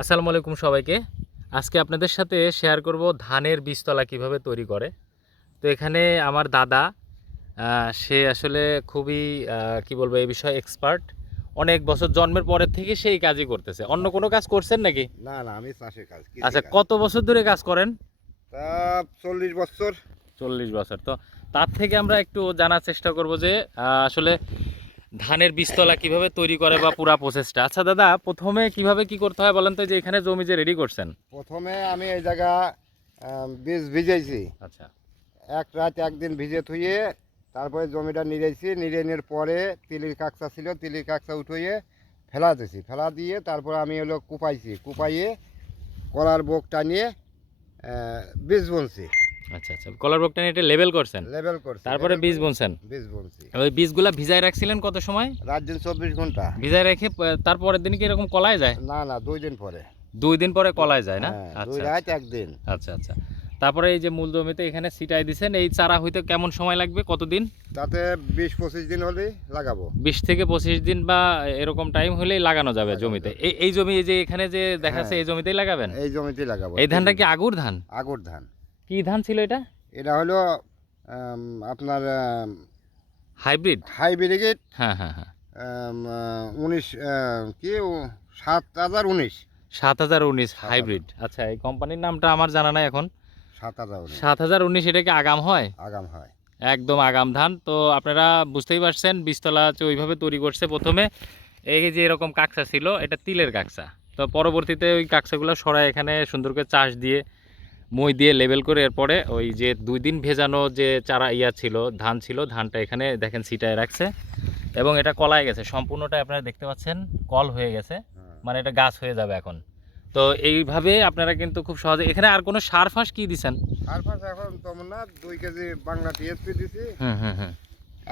আসসালামু আলাইকুম সবাইকে। আজকে আপনাদের সাথে শেয়ার করব ধানের বীজতলা কিভাবে তৈরি করে। তো এখানে আমার দাদা সে আসলে খুবই কি বলবো এই বিষয়ে এক্সপার্ট। অনেক বছর জন্মের পরের থেকে সেই কাজই করতেছে। অন্য কোনো কাজ করছেন নাকি? না, না, আমি চাষের কাজ, আচ্ছা, কৃষি কাজ। কত বছর ধরে কাজ করেন? তা 40 বছর। 40 বছর। তো তার থেকে আমরা একটু জানার চেষ্টা করব যে আসলে ধানের বীজতলা কিভাবে তৈরি করে বা পুরা প্রসেসটা। আচ্ছা দাদা, প্রথমে কিভাবে কি করতে হয় বলেন তো, যে এখানে জমি যে রেডি করছেন? প্রথমে আমি এই জায়গা বীজ ভিজাইছি। আচ্ছা এক রাত একদিন ভিজে থুয়ে তারপরে জমিটা নিড়াইছি। নিড়ানোর পরে তিলির কাকসা ছিল, তিলির কাকসা উঠিয়ে ফেলা দিয়েছি। ফেলা দিয়ে তারপর আমি হলো কুপাইছি। কুপাইয়ে কলার বোক টানিয়ে বীজ বুনছি। আচ্ছা আচ্ছা, কলার বকটা এটা লেবেল করছেন, লেবেল করছি। তারপরে বীজ বুনছেন। বীজ বুনছি। ওই বীজগুলা ভিজায় রাখছিলেন কত সময়? রাত দিন 24 ঘন্টা। ভিজায় রেখে তারপরের দিন কি এরকম কলায় যায়? না, না, 2 দিন পরে। 2 দিন পরে কলায় যায় না? হ্যাঁ, 2 আচ্ছা রাত একদিন। আচ্ছা আচ্ছা। তারপরে এই যে মূল জমিতে এখানে ছিটাই দিছেন, এই চারা হইতে কেমন সময় লাগবে, কতদিন? তাতে 20-25 দিন হলেই লাগাবো। 20 থেকে 25 দিন বা এরকম টাইম হলেই লাগানো যাবে জমিতে। এই জমি, এই যে এখানে যে দেখাচ্ছে, এই জমিতেই লাগাবেন? এই জমিতেই লাগাবো। এই ধানটা কি আগুর ধান? আগুর ধান। কি ধান ছিল এটা? এটা হলো আপনার হাইব্রিড? হাইব্রিড। হ্যাঁ হ্যাঁ হ্যাঁ। 19 কি 7019। 7019 হাইব্রিড। আচ্ছা, এই কোম্পানির নামটা আমার জানা নাই এখন। 7019 7019 এটা কি আগাম হয়? আগাম হয়। একদম আগাম ধান। তো আপনারা বুঝতেই পারছেন বীজতলা ওইভাবে তৈরি করছে। প্রথমে এই যে এরকম কাকসা ছিল, এটা তিলের কাকসা। তো পরবর্তীতে ওই কাকসাগুলো সরাই এখানে সুন্দর করে চাষ দিয়ে মই দিয়ে লেবেল করে এরপরে ওই যে 2 দিন ভেজানো যে চারা ছিল, ধান ছিল, ধানটা এখানে দেখেন ছিটায় রাখছে এবং এটা কলায় গেছে সম্পূর্ণটা। আপনারা দেখতে পাচ্ছেন কল হয়ে গেছে, মানে এটা গাছ হয়ে যাবে এখন। তো এইভাবে আপনারা কিন্তু খুব সহজে এখানে। আর কোনো সার ফাঁস কি দিচ্ছেন? তারপর এখন তেমন না, 2 কেজি বাংলা টিএসপি দিছি হুম হুম হুম।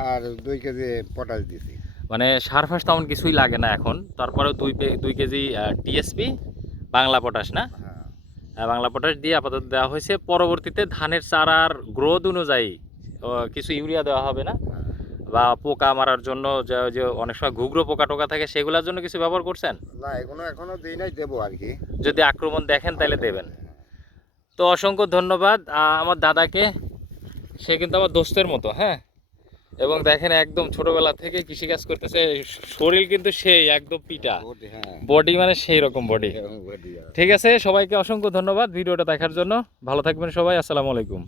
আর 2 কেজি পটাশ দিছি। মানে সার ফাঁস তেমন কিছুই লাগে না এখন। তারপরেও 2 কেজি টিএসপি বাংলা পটাশ না? হ্যাঁ, বাংলা পটাশ দিয়ে আপাতত দেওয়া হয়েছে। পরবর্তীতে ধানের চারার গ্রোথ অনুযায়ী কিছু ইউরিয়া দেওয়া হবে না? হ্যাঁ। বা পোকা মারার জন্য যে যে অনেক সময় ঘুঘরো পোকা টোকা থাকে, সেগুলোর জন্য কিছু ব্যবহার করছেন? না, এখনো দিই নাই, দেবো আর কি। যদি আক্রমণ দেখেন তাহলে দেবেন। তো অসংখ্য ধন্যবাদ আমার দাদাকে। সে কিন্তু আমার দোস্তের মতো, হ্যাঁ। এবং দেখেন একদম ছোটবেলা থেকে কৃষিকাজ করতেছে, শরীর কিন্তু সেই একদম পিটা হ্যাঁ, বডি, মানে সেই রকম বডি। বডি। ঠিক আছে, সবাইকে অসংখ্য ধন্যবাদ ভিডিওটা দেখার জন্য। ভালো থাকবেন সবাই। আসসালামু আলাইকুম।